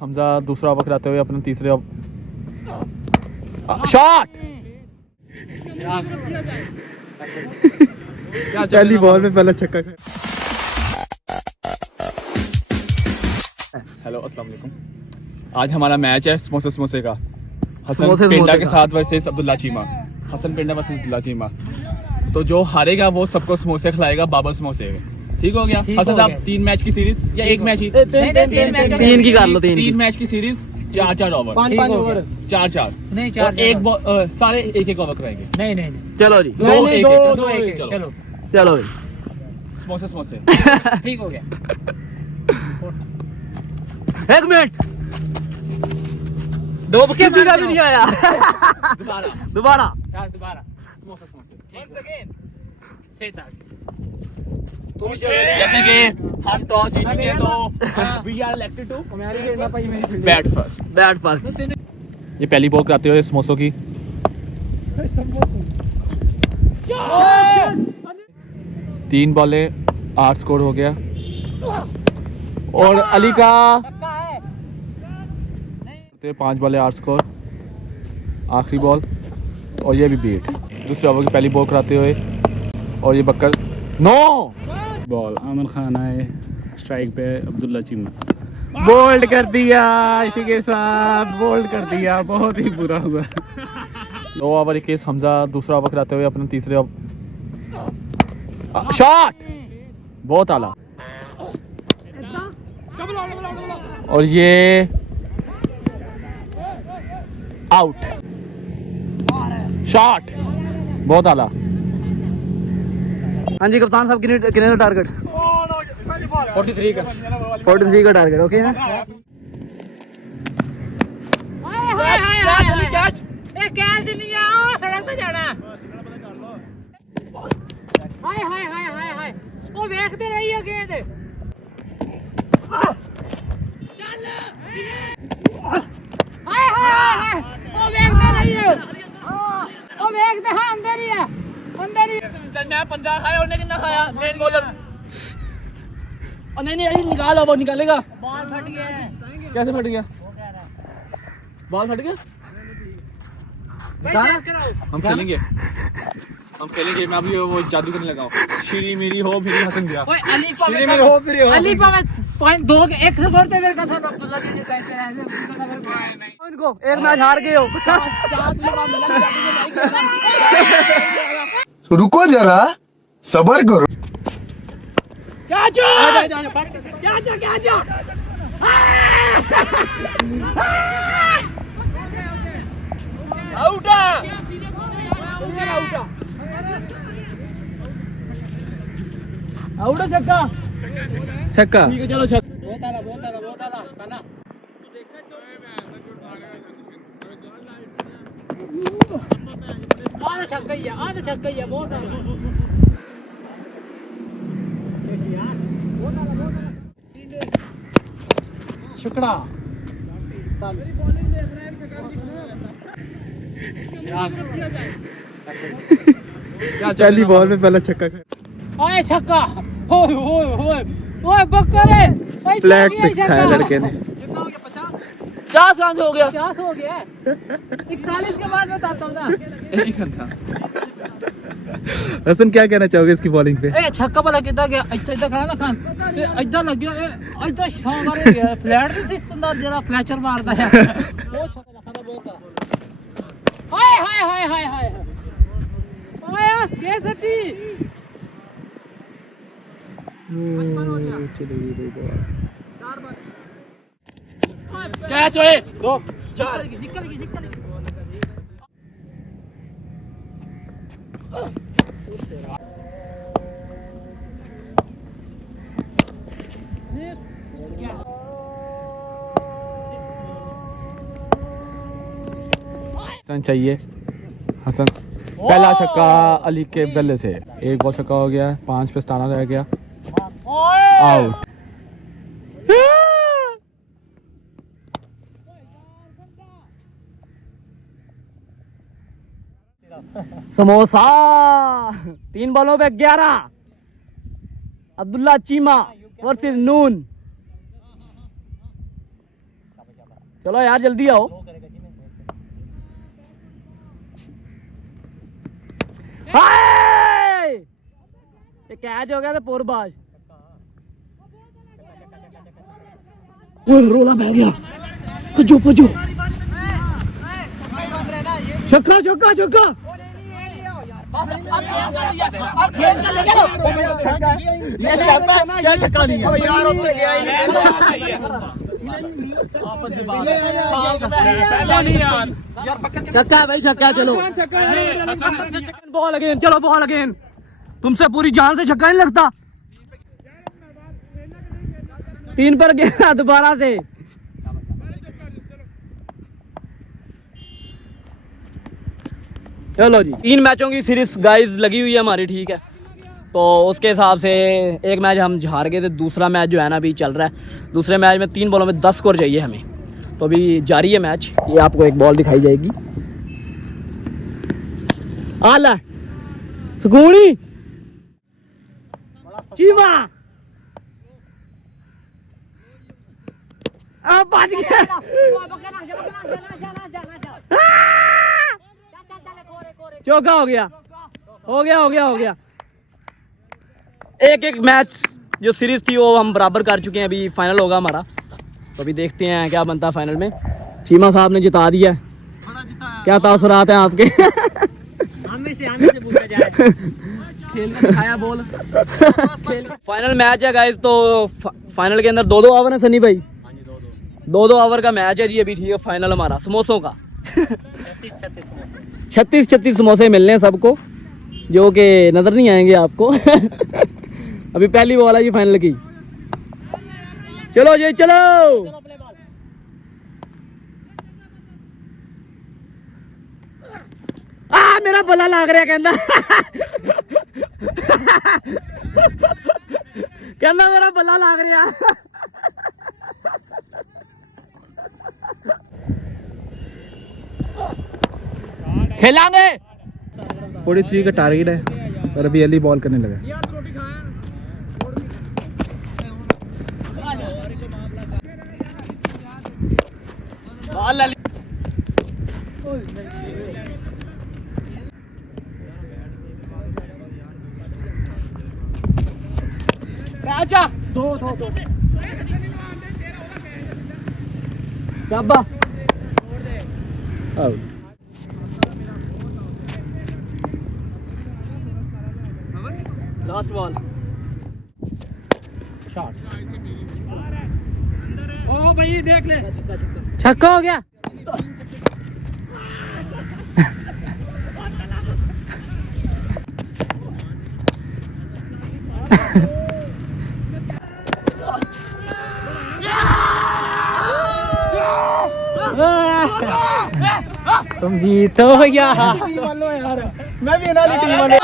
हमजा दूसरा ओवर कराते हुए अपने तीसरे शॉट पहली बॉल में पहला छक्का। हेलो अस्सलाम वालेकुम। आज हमारा मैच है समोसे समोसे का। हसन समोसे पेंडा के का। साथ वर्सेस अब्दुल्ला चीमा। हसन पेंडा वर्सेस अब्दुल्ला चीमा। तो जो हारेगा वो सबको समोसे खिलाएगा, बाबर समोसे। ठीक हो गया? हसन साहब 3 मैच की सीरीज या एक मैच ही? तीन की कर लो। 3 मैच की सीरीज, 4-4 ओवर, 5-5 ओवर, 4-4 नहीं और एक सारे एक ओवर कराएंगे। नहीं चलो जी, दो एक चलो चलो जी। समोसे समोसे। ठीक हो गया। 1 मिनट, डूब के किसी का भी नहीं आया। दोबारा समोसे समोसे। जैसे कि हम टॉस जीतेंगे तो we are elected to bat first. ये पहली बॉल कराते हुए समोसों की। तीन बॉलें 8 स्कोर हो गया और अली का 5 बॉलें 8 स्कोर। आखिरी बॉल और ये भी बीट। दूसरे ओवर की पहली बॉल कराते हुए और ये बक्कर नो बॉल। आमिर खान आए स्ट्राइक पे, अब्दुल्ला चीमा बोल्ड कर दिया, इसी के साथ बोल्ड कर दिया। बहुत ही बुरा हुआ। 2 ओवर 21। हमजा दूसरा ओवर कराते हुए अपने तीसरे शॉट बहुत आला और ये आउट। शॉट बहुत आला। हाँ जी कप्तान साहब, कितने का टारगेट? 43 का 43 का टारगेट। ओके ना? कैच नहीं आओ, सड़क तो जाना। हाय हाय हाय हाय हाय, वो देखते रहिए गेंद। हाय हाय हाय, वो देखते रहिए, वो देखते हैं। अंदर ही है, अंदर ही। चल मैं 15 खाया, उन्हें कितना खाया? Main bowler. और नहीं निकाला, वो निकालेगा। बॉल फट गया। कैसे फट गया? बॉल फट गया। हम खेलेंगे मैं अभी वो जादू करने लगा हूँ। श्री मेरी हो फिर हसन गया। ओए अली पा में पॉइंट 2 के 1 से बढ़ते मेरे का साथ अब्दुल्ला जी ने पैसे हैं इनको एक मैच हार गए हो। रुको जरा, सबर करो। क्या जो आउट छक्का। छक्का। ठीक है चलो छक्का। बहुत आला काना। आधा छक्का ही है बहुत आला। शुक्रा पहली बॉल में पहला छक्का। ओए छक्का। ओए ओए ओए ओए बकरे। फ्लैट 6 खाया लड़के ने। 50 रन हो गया। 50 हो गया। 41 के बाद बताता हूँ ना। एक रन था। हसन क्या कहना चाहोगे इसकी बॉलिंग पे? ए छक्का पता कितना गया? इतना खड़ा ना खान, इतना लग गया। इतना शानदार गया। फ्लैट से 6 अंदर जरा फ्लैचर मारता है। वो छक्का खाना बहुत था। हाय हाय हाय हाय हाय ओए केसटी। कैच ओए। निकल गई। चाहिए हसन। पहला छक्का अली के बल्ले से। एक बॉल छक्का हो गया। 5 पे स्टाना रह गया। आउट। समोसा 3 बॉलों पे 11। अब्दुल्ला चीमा वर्सेस नून। चलो यार जल्दी आओ। हाय ये कैच हो गया था पूर्वबाज। रोला बह गया। पजो पजो छक्का छक्का छक्का। छक्का भाई छक्का। चलो बॉल अगेन। चलो बॉल अगेन। तुमसे पूरी जान से छक्का नहीं लगता। 3 पर गया दोबारा से। चलो जी 3 मैचों की सीरीज गाइस लगी हुई है हमारी, ठीक है। तो उसके हिसाब से एक मैच हम हार गए थे, दूसरा मैच जो है ना अभी चल रहा है। दूसरे मैच में 3 बॉलों में 10 स्कोर चाहिए हमें, तो अभी जारी है मैच। ये आपको एक बॉल दिखाई जाएगी। आला सुकूनी चीमा बच गया। चौका हो गया हो गया हो गया हो गया। एक मैच जो सीरीज थी वो हम बराबर कर चुके हैं। अभी फाइनल होगा हमारा, तो अभी देखते हैं क्या बनता है फाइनल में। चीमा साहब ने जिता दिया। क्या तासुरात हैं आपके? खेल खाया बोल। फाइनल मैच है गाइस, तो फाइनल के अंदर 2-2 ओवर है सनी भाई। 2-2 ओवर का मैच है जी अभी, ठीक है। फाइनल हमारा समोसों का 36 समोसे मिलने हैं सबको, जो कि नजर नहीं आएंगे आपको। अभी पहली बॉल है जी फाइनल की। चलो जी चलो। मेरा बल्ला लाग रहा कहना। कहना मेरा बल्ला लाग रहा। खेलांगे। 43 का टारगेट है और अभी अली बॉल करने लगा। राजा 2 शाबा आउट। Last ball shot. ओ भाई देख ले, छक्का हो गया। तुम जीतो यार। मैं भी ना टीम वाले।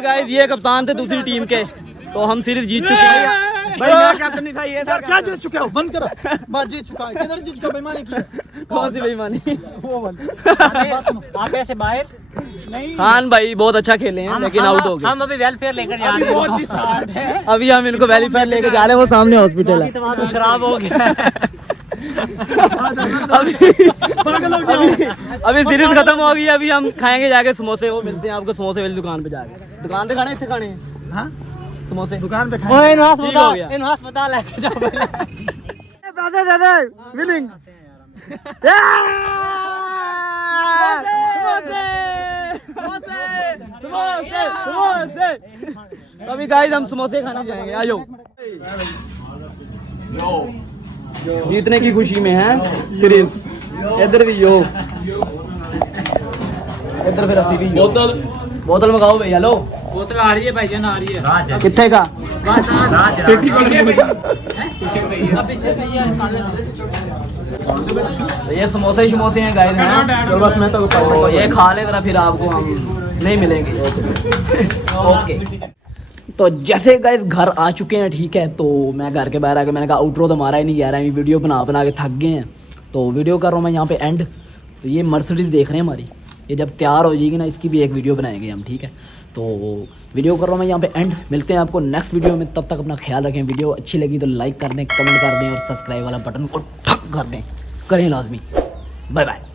गाइस ये कप्तान थे दूसरी टीम के, तो हम सीरीज जीत चुके हैं। भाई मेरा कैप्टन नहीं था ये। क्या जीत चुके हो? बंद करो। बात जीत चुका है। किधर जीत चुका? बेईमानी की। कौन सी बेईमानी? वो वाली। आप ऐसे बाहर नहीं। खान भाई बहुत अच्छा खेले हैं, लेकिन आउट हो गए। हम अभी वेलफेयर लेकर जा रहे हैं। बहुत स्मार्ट है। अभी हम इनको वेलफेयर लेके जा रहे हैं, वो सामने हॉस्पिटल है। खराब हो गया। अभी सीरीज खत्म हो गई। अभी हम खाएंगे जाके समोसे। वो मिलते हैं आपको समोसे वाली दुकान पे जाके। दुकान पे खाने, इससे खाने हैं? हाँ समोसे दुकान पे ठीक हो गया। इन अस्पताल लेके जाओ पहले। विनिंग। अभी गाइस हम समोसे खाने जाएंगे। आ जाओ। जीतने की खुशी में है सीरीज। इधर भी यो, इधर फिर अस्सी भी। बोतल मंगाओ भैया। लो बोतल आ रही है भाईजान, आ रही है। कितने का? तो ये समोसे शमोसे हैं गाइस हैं। बस मैं तो ये खा ले जरा, फिर आपको हम नहीं मिलेंगे। ओके। तो जैसे गाइस घर आ चुके हैं, ठीक है। तो मैं घर के बाहर आके मैंने कहा आउटरो तो हमारा ही नहीं जा रहा है, वीडियो बना के थक गए हैं, तो वीडियो कर रहा हूँ मैं यहाँ पे एंड। तो ये मर्सिडीज देख रहे हैं हमारी, ये जब तैयार हो जाएगी ना, इसकी भी एक वीडियो बनाएंगे हम, ठीक है। तो वीडियो कर रहा हूँ मैं यहाँ पे एंड, मिलते हैं आपको नेक्स्ट वीडियो में, तब तक अपना ख्याल रखें। वीडियो अच्छी लगी तो लाइक कर दें, कमेंट कर दें और सब्सक्राइब वाला बटन को ठक कर दें, करें लाजमी। Bye bye.